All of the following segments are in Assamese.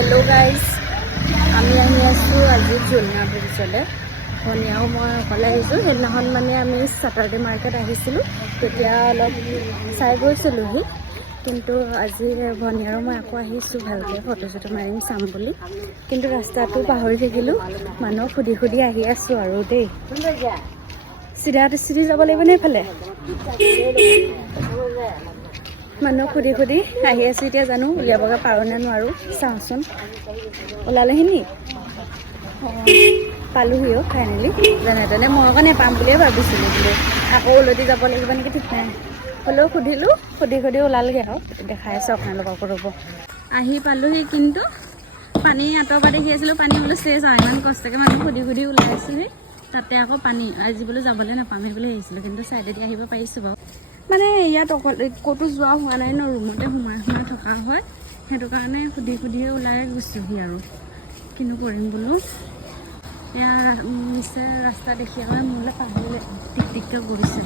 हेलो गाइस আমি আহি আছো আজি জুলনা ব্ৰিজলৈ ভনিয়াও মই অকলে আহিছোঁ সেইদিনাখন মানে আমি স্যাটাৰডে মাৰ্কেট আহিছিলোঁ তেতিয়া অলপ চাই গৈছিলোঁহি কিন্তু আজি ভনিয়াও মই আকৌ আহিছোঁ ভালকৈ ফটো চটো মাৰিম চাম বুলি কিন্তু ৰাস্তাটো পাহৰি থাকিলোঁ মানুহক সুধি সুধি আহি আছোঁ আৰু দেই চিধি যাব লাগিব নে এইফালে মানুহক সুধি সুধি আহি আছোঁ এতিয়া জানো উলিয়াবগৈ পাৰোঁ নে নোৱাৰোঁ চাওঁচোন ওলালেহি নি পালোহিও ফাইনেলি যেনে তেনে মই আকৌ নেপাম বুলিয়ে ভাবিছিলোঁ বোলো আকৌ উলটি যাব লাগিব নেকি ঠিক নাই হ'লেও সুধিলোঁ সুধি সুধি ওলালগৈ আৰু দেখাই আছোঁ আপোনালোকক ৰ'ব আহি পালোহি কিন্তু পানী আঁতৰৰ পৰা দেখি আছিলোঁ পানী বোলো চেচ আৰু ইমান কষ্টকৈ মানুহ সুধি সুধি ওলাইছোঁহি তাতে আকৌ পানী আজি বোলো যাবলৈ নাপামেই বুলি ভাবিছিলোঁ কিন্তু ছাইডেদি আহিব পাৰিছোঁ বাৰু মানে ইয়াত অকল ক'তো যোৱা হোৱা নাই ন ৰুমতে সোমাই থকা হয় সেইটো কাৰণে সুধি সুধিয়ে ওলাই গৈছোঁহি আৰু কিনো কৰিম বোলো এয়া নিচে ৰাস্তা দেখি আকৌ মোলৈ পাহৰিলে টিক টিককৈ কৰিছে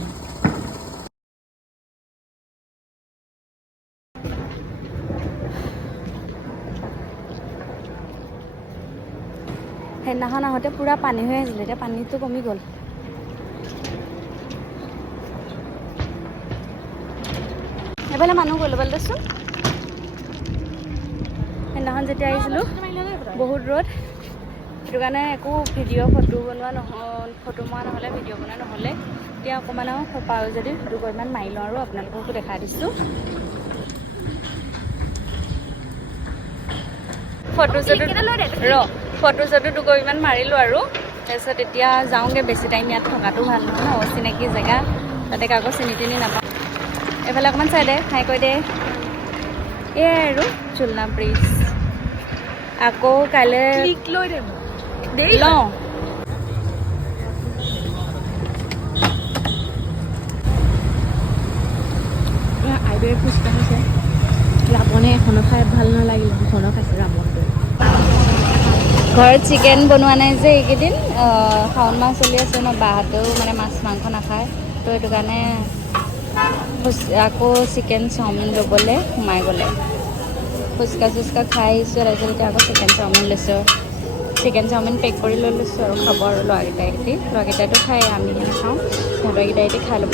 সেইদিনাখন আহোঁতে পূৰা পানী হৈ আছিলে এতিয়া পানীটো কমি গ'ল এইফালে মানুহ গ'ল বল দেচোন সেইদিনাখন যেতিয়া আহিছিলোঁ বহুত ৰ'দ সেইটো কাৰণে একো ভিডিঅ' ফটো বনোৱা ফটো মৰা নহ'লে ভিডিঅ' বনোৱা নহ'লে এতিয়া অকণমান আৰু পাৰোঁ যদি দুগৰমান মাৰি লওঁ আৰু আপোনালোককো দেখাই দিছোঁ ফটো চটো দুগৰমান মাৰিলোঁ আৰু তাৰপিছত এতিয়া যাওঁগৈ বেছি টাইম ইয়াত থকাটো ভাল নহয় ন অচিনাকি জেগা তাতে কাকো চিনি তিনি নাপাওঁ এইফালে অকণমান চাই দে খাই কৈ দে এয়াই আৰু জুলনা ব্ৰিজ আকৌ কাইলৈ লওঁ আইদেউৱে ফুচকা খাইছে ৰাৱণে এখনো খাই ভাল নালাগিলে দুখনো খাইছে ৰাৱণটো ঘৰত চিকেন বনোৱা নাই যে এইকেইদিন শাওণ মাহ চলি আছে ন বাহঁতেও মানে মাছ মাংস নাখায় তো সেইটো কাৰণে আকৌ চিকেন চাওমিন ল'বলৈ সোমাই গ'লে ফুচকা চুচকা খাই আহিছোঁ তাৰপিছত এতিয়া আকৌ চিকেন চাওমিন লৈছোঁ চিকেন চাওমিন পেক কৰি লৈ লৈছোঁ আৰু খাব আৰু ল'ৰাকেইটাইটো খাই আমি নাখাওঁ সিহঁতৰকেইটাইটো খাই ল'ব